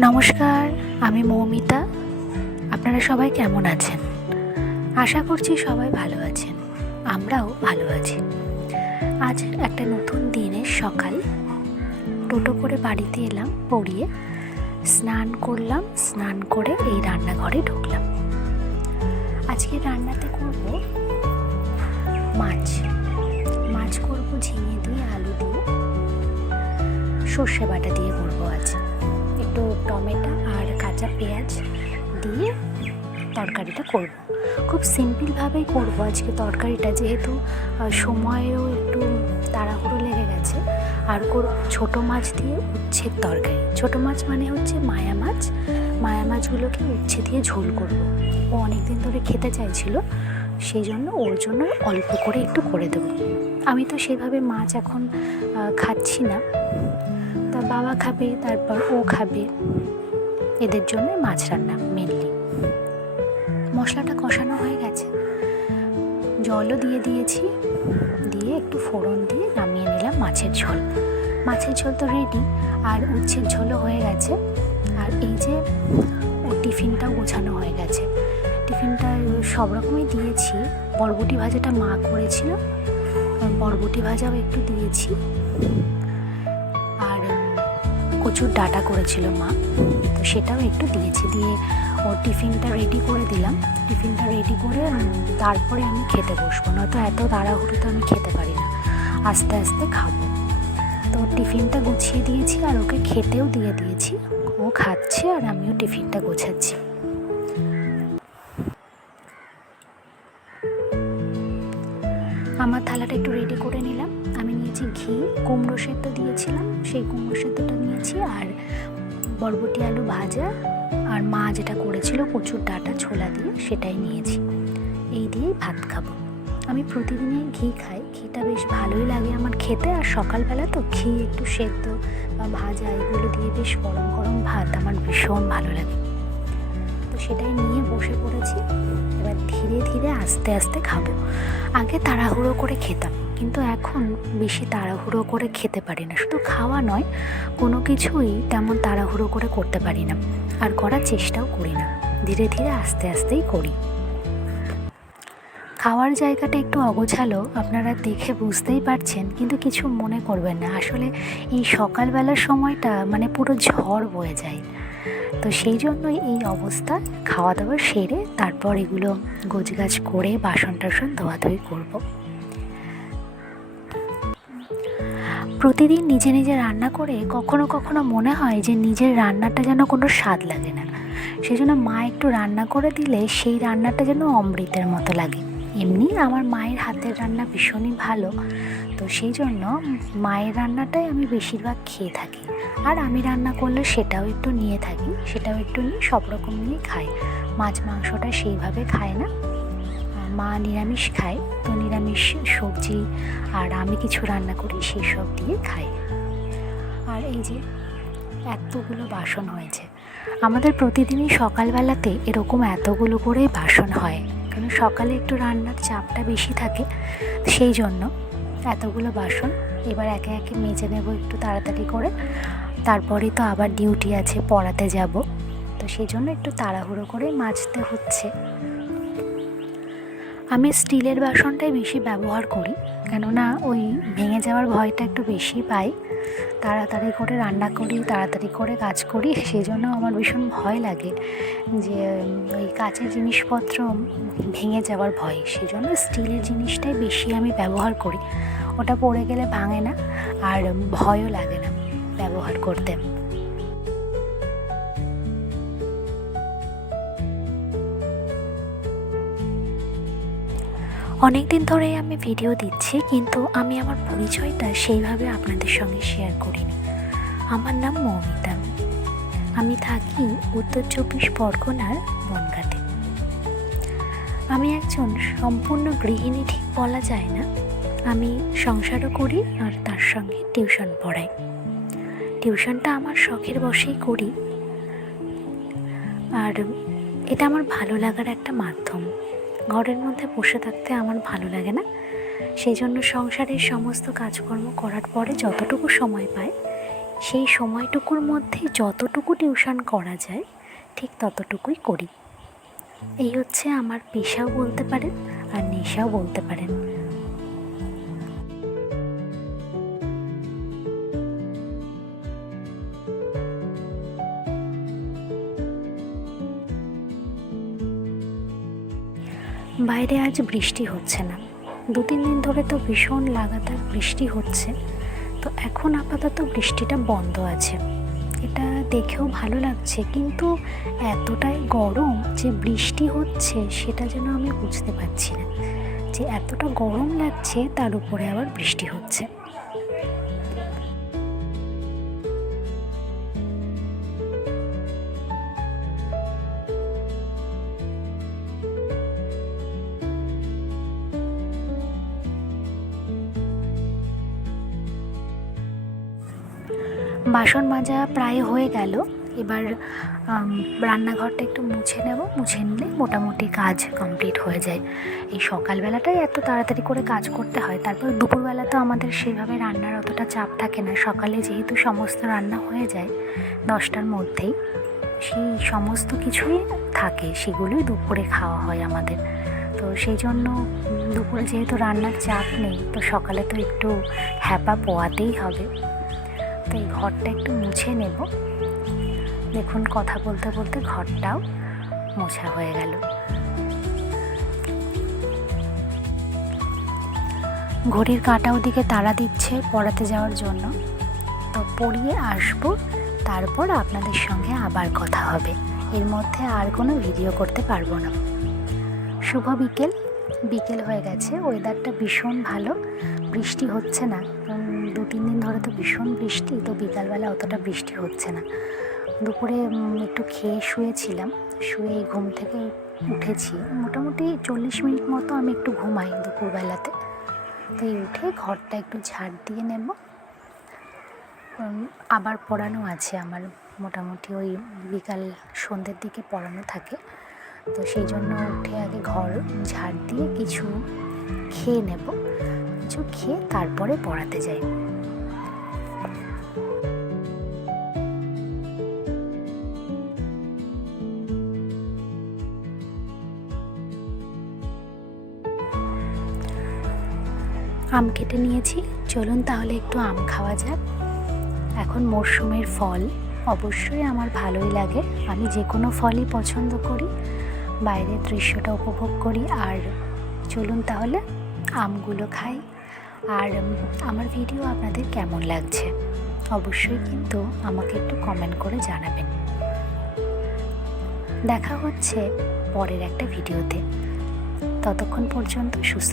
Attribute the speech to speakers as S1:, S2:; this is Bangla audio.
S1: নমস্কার, আমি মৌমিতা। আপনারা সবাই কেমন আছেন? আশা করছি সবাই ভালো আছেন। আমরাও ভালো আছি। আজ একটা নতুন দিনের সকাল। টোটো করে বাড়িতে এলাম, পড়িয়ে স্নান করলাম, স্নান করে এই রান্নাঘরে ঢুকলাম। আজকে রান্নাতে করব মাছ। মাছ করব ঝিঙে দিয়ে, আলু দিয়ে। সর্ষে বাটা দিয়ে করব আজ। পেঁয়াজ দিয়ে তরকারিটা করব। খুব সিম্পলভাবেই করব আজকে তরকারিটা, যেহেতু সময়েরও একটু তাড়াহুড়ো লেগে গেছে। আর করব ছোটো মাছ দিয়ে উচ্ছের তরকারি। ছোটো মাছ মানে হচ্ছে মায়া মাছ। মায়া মাছগুলোকে উচ্ছে দিয়ে ঝোল করব। ও অনেক দিন ধরে খেতে চাইছিল, সেই জন্য ওর জন্য অল্প করে একটু করে দেবো। আমি তো সেভাবে মাছ এখন খাচ্ছি না। তা বাবা খাবে, তারপর ও খাবে। এদের জন্য মাছ রান্না মেনলি মশলাটা কষানো হয়ে গেছে। জলও দিয়ে দিয়েছি। দিয়ে একটু ফোড়ন দিয়ে নামিয়ে নিলাম মাছের ঝোল। মাছের ঝোল তো রেডি আর উচ্ছের ঝোলও হয়ে গেছে। আর এই যে, টিফিনটাও গোছানো হয়ে গেছে। টিফিনটা সব রকমই দিয়েছি। বরবটি ভাজাটা মা করেছিল বরবটি ভাজাও একটু দিয়েছি। আর কচুর ডাটা করেছিল মা। তো সেটাও একটু দিয়েছি, দিয়ে ওর টিফিনটা রেডি করে দিলাম। টিফিনটা রেডি করে তারপরে আমি খেতে বসবো, নয়তো এত তাড়াহুড়ো তো আমি খেতে পারি না। আস্তে আস্তে খাব। তো টিফিনটা গুছিয়ে দিয়েছি, আর ওকে খেতেও দিয়ে দিয়েছি। ও খাচ্ছে, আর আমিও টিফিনটা গোছাচ্ছি। আমার থালাটা একটু রেডি করে নিলাম। আমি নিয়েছি ঘি, কুমড়ো সেদ্ধ দিয়েছিলাম। সেই কুমড়ো সেদ্ধটা নিয়েছি, আর বরবটি আলু ভাজা আর মা যেটা করেছিল কচুর ডাটা ছোলা দিয়ে সেটাই নিয়েছি। এই দিয়েই ভাত খাব। আমি প্রতিদিনই ঘি খাই। ঘিটা বেশ ভালোই লাগে আমার খেতে। আর সকালবেলা তো ঘি একটু সেদ্ধ বা ভাজা এগুলো দিয়ে বেশ গরম গরম ভাত আমার ভীষণ ভালো লাগে। তো সেটাই নিয়ে বসে পড়েছি। এবার ধীরে ধীরে আস্তে আস্তে খাব। আগে তাড়াহুড়ো করে খেতাম। কিন্তু এখন বেশি তাড়াহুড়ো করে খেতে পারি না। শুধু খাওয়া নয়, কোনো কিছুই তেমন তাড়াহুড়ো করে করতে পারি না আর করার চেষ্টাও করি না। ধীরে ধীরে আস্তে আস্তেই করি। খাওয়ার জায়গাটা একটু অগোছালো, আপনারা দেখে বুঝতেই পারছেন, কিন্তু কিছু মনে করবেন না। আসলে এই সকালবেলার সময়টা মানে পুরো ঝড় বয়ে যায়। তো সেই জন্যই এই অবস্থা, খাওয়া দাওয়া সেরে তারপর এগুলো গোছগাছ করে বাসন টাসন ধোয়াধুয়ি করব। প্রতিদিন নিজে নিজে রান্না করে কখনো কখনো মনে হয় যে নিজের রান্নাটা যেন কোনো স্বাদ লাগে না। সেই জন্য মা একটু রান্না করে দিলে সেই রান্নাটা যেন অমৃতের মতো লাগে। এমনি আমার মায়ের হাতের রান্না ভীষণই ভালো। তো সেই জন্য মায়ের রান্নাটাই আমি বেশিরভাগ খেয়ে থাকি। আর আমি রান্না করলে সেটাও একটু নিয়ে থাকি, সেটাও একটু নিয়ে সব রকম নিয়ে খাই। মাছ মাংসটা সেইভাবে খায় না। মা নিরামিষ খায়, তো নিরামিষ সবজি আর আমি কিছু রান্না করি, সেই সব দিয়ে খাই। আর এই যে এতগুলো বাসন হয়েছে। আমাদের প্রতিদিনই সকালবেলাতে এরকম এতগুলো করে বাসন হয়। কারণ সকালে একটু রান্নার চাপটা বেশি থাকে, সেই জন্য এতগুলো বাসন এবার একে একে মেজে নেব একটু তাড়াতাড়ি করে। তারপরে তো আবার ডিউটি আছে, পড়াতে যাব। তো সেই জন্য একটু তাড়াহুড়ো করে মাজতে হচ্ছে। আমি স্টিলের বাসনটাই বেশি ব্যবহার করি, কেননা ওই ভেঙে যাওয়ার ভয়টা একটু বেশি পাই। তাড়াতাড়ি করে রান্না করি, তাড়াতাড়ি করে কাজ করি সেই জন্য আমার ভীষণ ভয় লাগে যে, ওই কাচের জিনিসপত্র ভেঙে যাওয়ার ভয় সেই জন্য স্টিলের জিনিসটাই বেশি আমি ব্যবহার করি। ওটা পড়ে গেলে ভাঙে না, আর ভয়ও লাগে না ব্যবহার করতে। অনেক দিন ধরেই আমি ভিডিও দিচ্ছি, কিন্তু আমি আমার পরিচয়টা সেইভাবে আপনাদের সঙ্গে শেয়ার করিনি। আমার নাম মৌমিতা। আমি থাকি উত্তর চব্বিশ পরগনার বনগাঁতে। আমি একজন সম্পূর্ণ গৃহিণী ঠিক বলা যায় না। আমি সংসারও করি আর তার সঙ্গে টিউশন পড়াই। টিউশনটা আমার শখের বসেই করি। আর এটা আমার ভালো লাগার একটা মাধ্যম। ঘরের মধ্যে বসে থাকতে আমার ভালো লাগে না। সেই জন্য সংসারের সমস্ত কাজকর্ম করার পরে যতটুকু সময় পাই সেই সময়টুকুর মধ্যে যতটুকু টিউশন করা যায়, ঠিক ততটুকুই করি। এই হচ্ছে আমার পেশাও বলতে পারেন আর নেশাও বলতে পারেন। বাইরে আজ বৃষ্টি হচ্ছে না। দু তিন দিন ধরে তো ভীষণ লাগাতার বৃষ্টি হচ্ছে। তো এখন আপাতত বৃষ্টিটা বন্ধ আছে। এটা দেখেও ভালো লাগছে, কিন্তু এতটাই গরম যে বৃষ্টি হচ্ছে সেটা যেন আমি বুঝতে পারছি না। যে এতটা গরম লাগছে তার উপরে আবার বৃষ্টি হচ্ছে। বাসন মাজা প্রায় হয়ে গেল। এবার রান্নাঘরটা একটু মুছে নেব। মুছে নিলে মোটামুটি কাজ কমপ্লিট হয়ে যায়। এই সকালবেলাটাই এত তাড়াতাড়ি করে কাজ করতে হয়। তারপর দুপুরবেলা তো আমাদের সেভাবে রান্নার অতটা চাপ থাকে না। সকালে যেহেতু সমস্ত রান্না হয়ে যায় দশটার মধ্যেই, সেই সমস্ত কিছুই থাকে। সেগুলোই দুপুরে খাওয়া হয় আমাদের। তো সেই জন্য দুপুরে যেহেতু রান্নার চাপ নেই, তো সকালে তো একটু হ্যাপা পোয়াতেই হবে। তো এই ঘরটা একটু মুছে নেব। দেখুন, কথা বলতে বলতে ঘরটাও মোছা হয়ে গেল। ঘড়ির কাঁটা ওদিকে তাড়া দিচ্ছে পড়াতে যাওয়ার জন্য। তো পড়িয়ে আসব, তারপর আপনাদের সঙ্গে আবার কথা হবে। এর মধ্যে আর কোনো ভিডিও করতে পারব না। শুভ বিকেল। বিকেল হয়ে গেছে ওয়েদারটা ভীষণ ভালো, বৃষ্টি হচ্ছে না। দু তিন দিন ধরে তো ভীষণ বৃষ্টি, তো বিকালবেলা অতটা বৃষ্টি হচ্ছে না। দুপুরে একটু খেয়ে শুয়েছিলাম, শুয়ে ঘুম থেকে উঠেছি। মোটামুটি চল্লিশ মিনিট মতো আমি একটু ঘুমাই দুপুরবেলাতে। তো এই উঠে ঘরটা একটু ঝাড় দিয়ে নেব। আবার পড়ানো আছে আমার, মোটামুটি ওই বিকাল সন্ধ্যের দিকে পড়ানো থাকে। তো সেই জন্য উঠে আগে ঘর ঝাড় দিয়ে কিছু খেয়ে নেব। কিছু খেয়ে তারপরে পড়াতে যাই। আম কেটে নিয়েছি। চলুন তাহলে একটু আম খাওয়া যাক। এখন মরশুমের ফল। অবশ্যই আমার ভালোই লাগে। আমি যে কোনো ফলই পছন্দ করি। বাইরের দৃশ্যটা উপভোগ করি। আর চলুন তাহলে আমগুলো খাই। আর আমার ভিডিও আপনাদের কেমন লাগছে? অবশ্যই কিন্তু আমাকে একটু কমেন্ট করে জানাবেন। দেখা হচ্ছে পরের একটা ভিডিওতে। ততক্ষণ পর্যন্ত সুস্থ